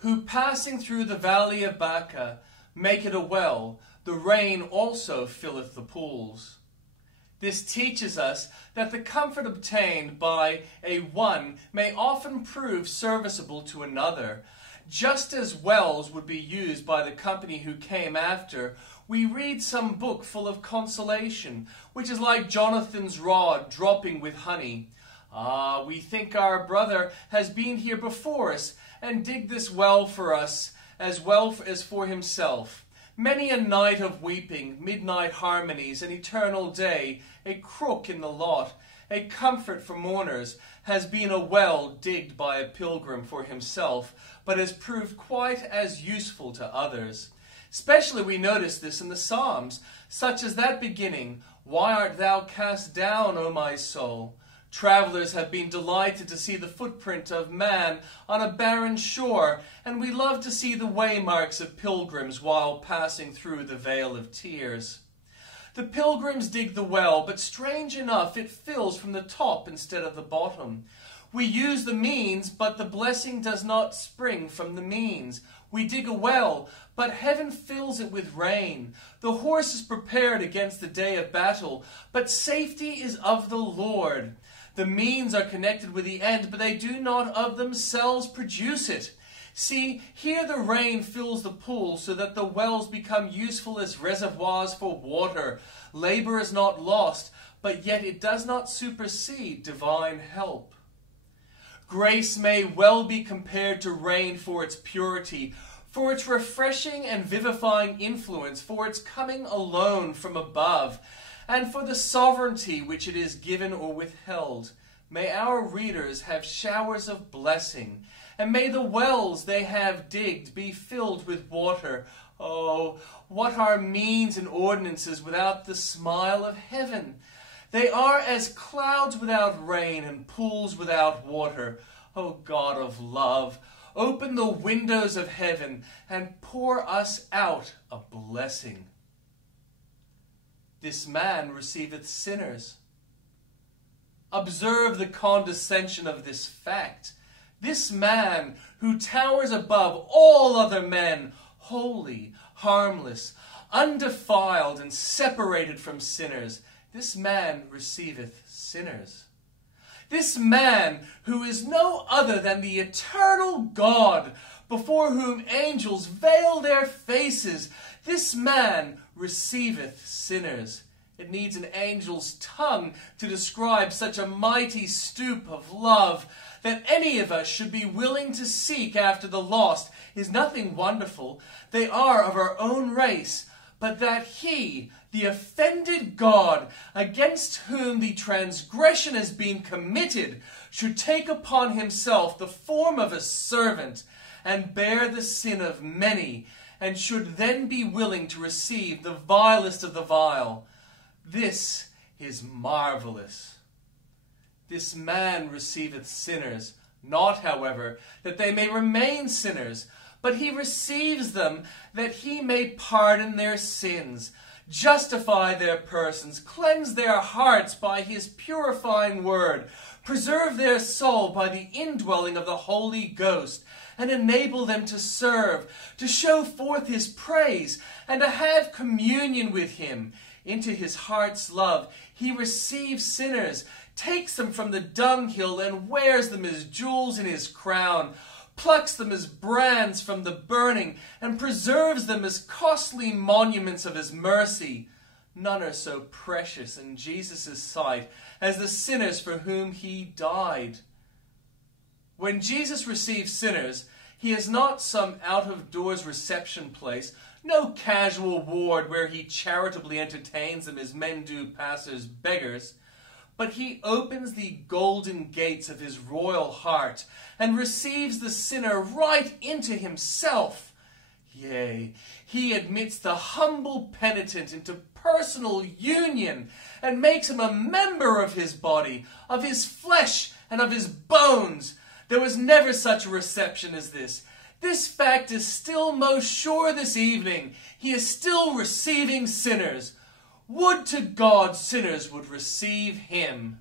who passing through the valley of Baca make it a well, the rain also filleth the pools. This teaches us that the comfort obtained by a one may often prove serviceable to another. Just as wells would be used by the company who came after, we read some book full of consolation, which is like Jonathan's rod dropping with honey. Ah, we think our brother has been here before us, and dig this well for us, as well as for himself. Many a night of weeping, midnight harmonies, an eternal day, a crook in the lot, a comfort for mourners, has been a well digged by a pilgrim for himself, but has proved quite as useful to others. Especially we notice this in the Psalms, such as that beginning, "Why art thou cast down, O my soul?" Travelers have been delighted to see the footprint of man on a barren shore, and we love to see the waymarks of pilgrims while passing through the vale of tears. The pilgrims dig the well, but strange enough, it fills from the top instead of the bottom. We use the means, but the blessing does not spring from the means. We dig a well, but heaven fills it with rain. The horse is prepared against the day of battle, but safety is of the Lord. The means are connected with the end, but they do not of themselves produce it. See, here the rain fills the pool so that the wells become useful as reservoirs for water. Labor is not lost, but yet it does not supersede divine help. Grace may well be compared to rain for its purity, for its refreshing and vivifying influence, for its coming alone from above, and for the sovereignty which it is given or withheld. May our readers have showers of blessing, and may the wells they have digged be filled with water. Oh, what are means and ordinances without the smile of heaven? They are as clouds without rain and pools without water. O God of love, open the windows of heaven and pour us out a blessing. This man receiveth sinners. Observe the condescension of this fact. This man who towers above all other men, holy, harmless, undefiled, and separated from sinners, this man receiveth sinners. This man who is no other than the eternal God, before whom angels veil their faces, this man receiveth sinners. It needs an angel's tongue to describe such a mighty stoop of love. That any of us should be willing to seek after the lost is nothing wonderful. They are of our own race. But that he, the offended God, against whom the transgression has been committed, should take upon himself the form of a servant and bear the sin of many, and should then be willing to receive the vilest of the vile. This is marvelous. This man receiveth sinners, not, however, that they may remain sinners, but he receives them that he may pardon their sins, justify their persons, cleanse their hearts by his purifying word, preserve their soul by the indwelling of the Holy Ghost, and enable them to serve, to show forth his praise, and to have communion with him. Into his heart's love he receives sinners, takes them from the dunghill, and wears them as jewels in his crown, plucks them as brands from the burning, and preserves them as costly monuments of his mercy. None are so precious in Jesus' sight as the sinners for whom he died. When Jesus receives sinners, he is not some out-of-doors reception place, no casual ward where he charitably entertains them as men do passers beggars, but he opens the golden gates of his royal heart and receives the sinner right into himself. Yea, he admits the humble penitent into personal union and makes him a member of his body, of his flesh, and of his bones. There was never such a reception as this. This fact is still most sure this evening. He is still receiving sinners. Would to God sinners would receive him.